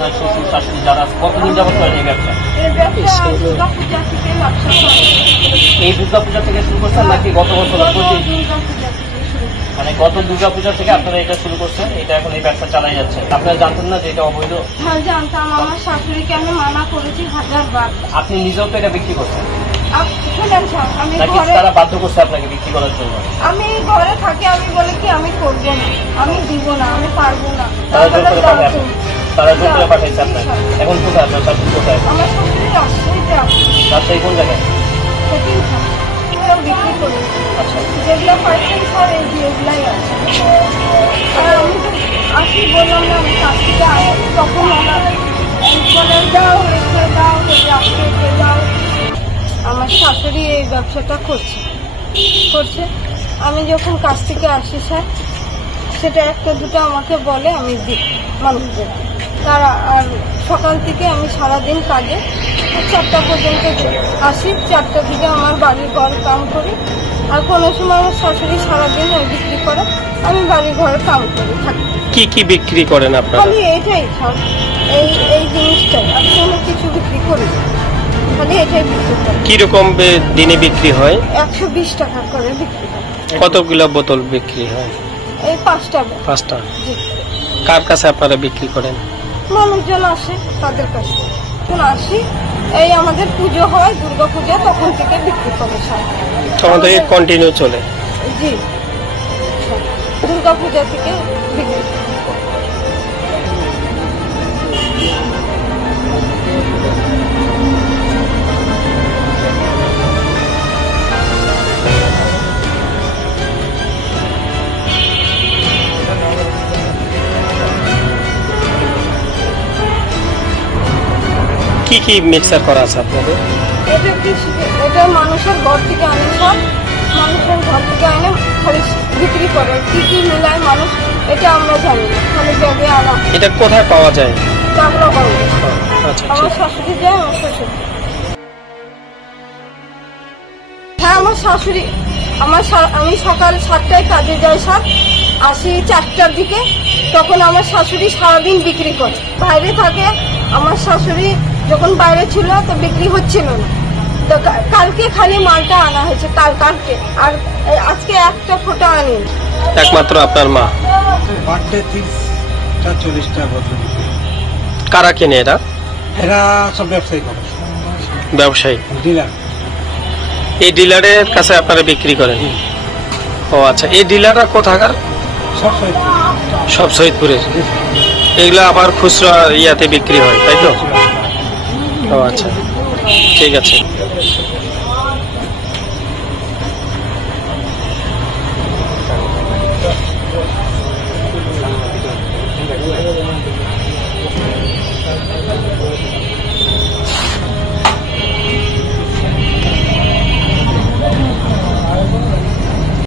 আপনার শ্বশুর শাশুড়ি যারা কতদিন যাবত করেন এই ব্যবসা? এই দুর্গাপূজা থেকে শুরু করছেন নাকি গত বছর? মানে গত দুর্গাপূজা থেকে আপনারা এটা শুরু করছেন, এটা এখন এই ব্যবসা চালাই যাচ্ছে। আপনারা জানতেন না যে এটা অবৈধ? হ্যাঁ জানতাম, আমার শাশুড়িকে আমি মানা করেছি 1000 বার। আপনি নিজেও তো এটা বিক্রি করছেন আমি তারা বাধ্য করছে আপনাকে বিক্রি করার জন্য? আমি ঘরে থাকি, আমি বলে কি আমি করবো না, আমি দিব না, আমি পারবো না। তারা জোর করে পাঠাইছে আপনাকে। এখন কোথায় আপনার শাশুড়ি? কোথায়? আমার শাশুড়ি রাজশাহীতে আছে। রাজশাহী কোন জায়গায়? বিক্রি করি। আচ্ছা, যেগুলো পাইছেন স্যার এই যেগুলাই আছে। আর আমি তো আসি বললাম না, আমি কাছ থেকে আসি তখন বলেন দাও রেখে দাও রেখে দাও। আমার শাশুড়ি এই ব্যবসাটা করছে। আমি যখন কাছ থেকে আসি স্যার, সেটা একটা দুটো আমাকে বলে, আমি দিই মানুষদের। তারা আর সকাল থেকে আমি সারাদিন কাজে 4টা পর্যন্ত আসি, 4টা থেকে আমার বাড়ির ঘর কাম করি। আর কোনো সময় আমার শাশুড়ি সারাদিন বিক্রি করে, আমি বাড়ির ঘরে কাম করি থাকি। কি বিক্রি করেন আপনারা? খালি এইটাই সব, এই জিনিসটাই, আর কোনো কিছু বিক্রি করি না, খালি এটাই বিক্রি করি। কিরকম দিনে বিক্রি হয়? 120 টাকা করে বিক্রি হয়। কতগুলো বোতল বিক্রি হয়? এই 5টা। 5টা। জি। কার কাছে আপনারা বিক্রি করেন? মানুষজন আসে, তাদের কাছে যখন আসি, এই আমাদের পুজো হয়, দুর্গা পূজা, তখন থেকে বিক্রি করে সব। তখন থেকে কন্টিনিউ চলে? জি, দুর্গা পূজা থেকে বিক্রি। কি মিক্সার করা আছে আপনাদের? এটা মানুষের ঘর থেকে আনে, সব মানুষের ঘর থেকে আনে, খালি বিক্রি করে। কি মিলায় মানুষ এটা আমরা জানি না, খালি ব্যাগে আনা। এটা কোথায় পাওয়া যায়? চাকলা করে। আচ্ছা, আমার শাশুড়ি যায়, আমার শ্বশুর। হ্যাঁ আমার শাশুড়ি, আমি সকাল 7টায় কাজে যাই স্যার, আসি 4টার দিকে। তখন আমার শাশুড়ি সারাদিন বিক্রি করে, বাইরে থাকে। আমার শাশুড়ি যখন বাইরে ছিল তো বিক্রি হচ্ছিল না, তো কালকে খালি মালটা আনা হয়েছে, কালকে। আর আজকে একটা ফোঁটা আনি। একমাত্র আপনার মা? বার্থডে 30-40টা বোতল। কারা কেনে এরা? এরা সব ব্যবসায়ী করে, ব্যবসায়ী ডিলার। এই ডিলারের কাছে আপনারা বিক্রি করেন? ও আচ্ছা, এই ডিলাররা কোথাকার? সব শহীদপুরের। এগুলো আবার খুচরা ইয়াতে বিক্রি হয়, তাই তো? ও আচ্ছা, ঠিক আছে।